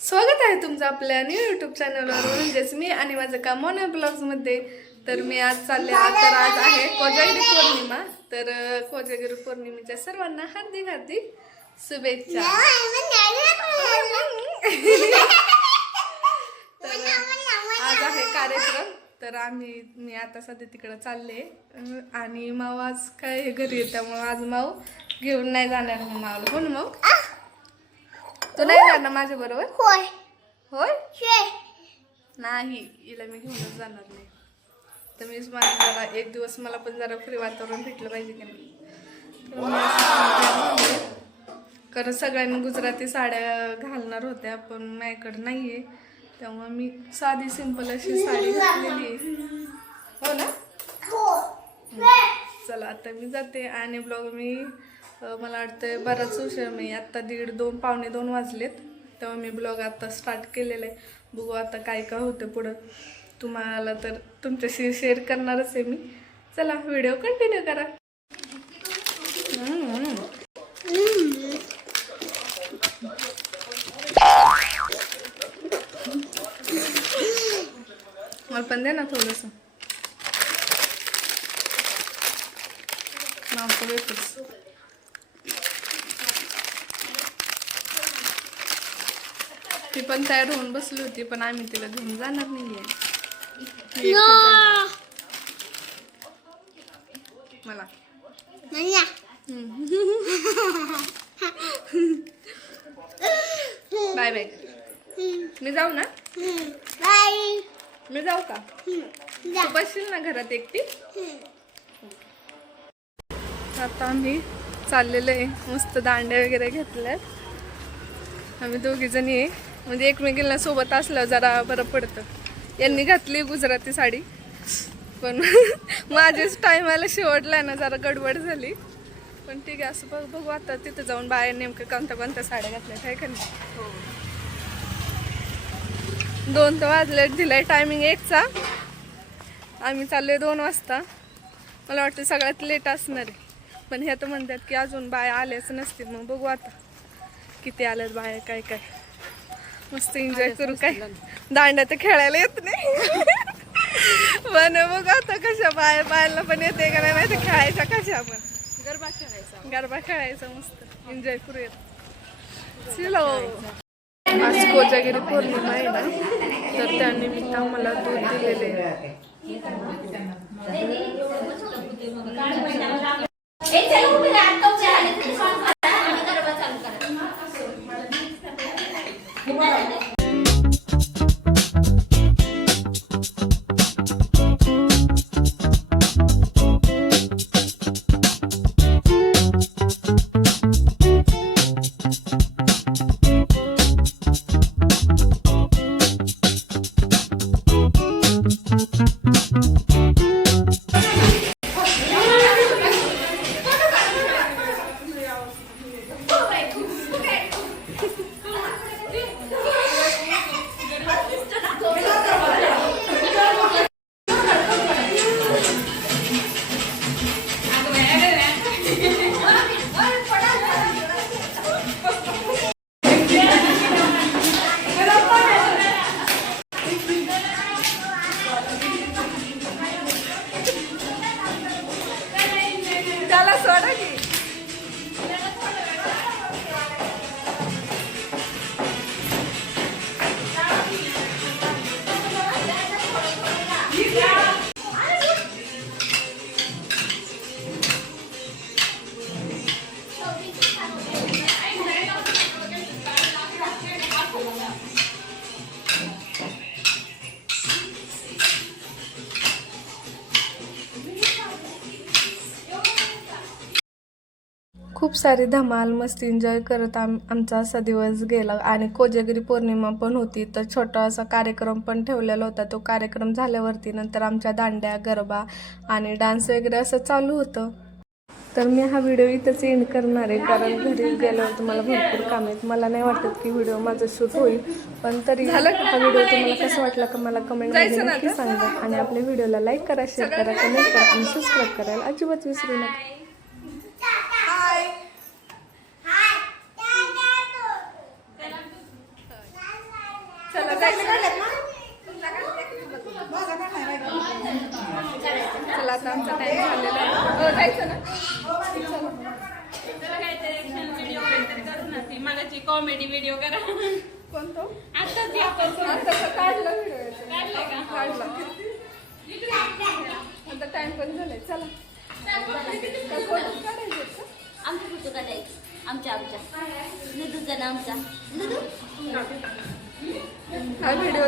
स्वागत आहे तुमचं आपल्या न्यू युट्यूब चॅनलवर म्हणजेच मी आणि माझं काम मोना ब्लॉग्समध्ये तर मी आज चालले आज तर आज आहे कोजागिरी पौर्णिमा. तर कोजागिरी पौर्णिमेच्या सर्वांना हार्दिक हार्दिक शुभेच्छा. तर आज आहे कार्यक्रम. तर आम्ही मी आता सध्या तिकडं चालले. आणि माऊ आज काय घरी त्यामुळं आज माऊ घेऊन नाही जाणार मग माऊला. हो ना माऊ? तू नाही जाणार माझ्या बरोबर? होय. होय? नाही हिला मी घेऊनच जाणार नाही. तर मीच माझं जरा एक दिवस मला पण जरा फ्री वातावरण भेटलं पाहिजे की नाही. कारण सगळ्यांनी गुजराती साड्या घालणार होत्या पण माझ्याकडे नाही आहे त्यामुळे मी साधी सिंपल अशी साडी घातलेली आहे. हो ना? हो. चला आता मी जाते आणि ब्लॉग मी मला वाटतं बराच उशीर मी आत्ता दीड दोन पावणे दोन वाजलेत. तेव्हा मी ब्लॉग आत्ता स्टार्ट केलेला आहे. बघू आता काय काय होतं पुढं. तुम्हाला तर तुमच्याशी शेअर करणारच आहे मी. चला व्हिडिओ कंटिन्यू करा. मला पण दे ना थोडंसं. नाव वेफर्स. ती पण तयार होऊन बसली होती पण आम्ही तिला घेऊन जाणार नाहीये. एकटी जाणार. मला. Bye bye. मी जाऊ ना? बाय. मी जाऊ का? तू बसशील ना घरात एकटी? आता आम्ही चाललेलो आहे. मस्त दांड्या वगैरे घेतल्यात. आम्ही दोघी जणी आहे. म्हणजे एकमेकींना सोबत असलं जरा बरं पडतं. यांनी घातली गुजराती साडी. पण माझेच टाइम आला शेवटला ना जरा गडबड झाली. पण ठीक आहे असं बघ बघू आता तिथं जाऊन बाहेर नेमकं कोणत्या कोणत्या साड्या घातल्या आहे का नाही? दोन तर वाजले दिलाय टायमिंग एकचा. आम्ही चाललोय दोन वाजता. मला वाटतं सगळ्यात लेट असणार आहे. पण हे तर म्हणतात की अजून बाया आल्याच नसतील मग बघू आता. किती आल्यात बाया काय काय. मस्त एन्जॉय करू काय? दांड्या तर खेळायला येत नाही. पण बघू आता कशा बाया बायला पण येते का नाही माहिती खेळायच्या कशा आपण गरबा खेळायचा. गरबा खेळायचा मस्त. एन्जॉय करूयात. चलो. आज कोजागिरी पौर्णिमा आहे ना तर त्यानिमित्त आम्हाला दूध दिलेले आहे. खूप सारी धमाल मस्ती एन्जॉय करत आम आमचा असा दिवस गेला. आणि कोजागिरी पौर्णिमा पण होती तर छोटा असा कार्यक्रम पण ठेवलेला होता. तो कार्यक्रम झाल्यावरती नंतर आमच्या दांड्या गरबा आणि डान्स वगैरे असं चालू होतं. तर मी हा व्हिडिओ इथंच एंड करणार आहे कारण घरी गेल्यावर तुम्हाला भरपूर काम आहेत. मला नाही वाटत की व्हिडिओ माझं शूट होईल पण तरी हा व्हिडिओ तुम्हाला कसं वाटला का मला कमेंटमध्ये नक्की सांगा. आणि आपल्या व्हिडिओला लाईक करा शेअर करा कमेंट करा आणि सबस्क्राईब करायला अजिबात विसरू नका. चला आता आमचा टाइम झालेला आहे. हो, जायचं ना? मगाची कॉमेडी व्हिडिओ करा. कोणतो? आताच आपण आता काढला व्हिडिओ काढलाय का? काढला. आता टाइम पण झालाय. चला. काढायचे आहेत का? आमच्या फोटो काढायचे. आमच्या आमच्या. निधूचा ना आमचा निधू? हा व्हिडिओ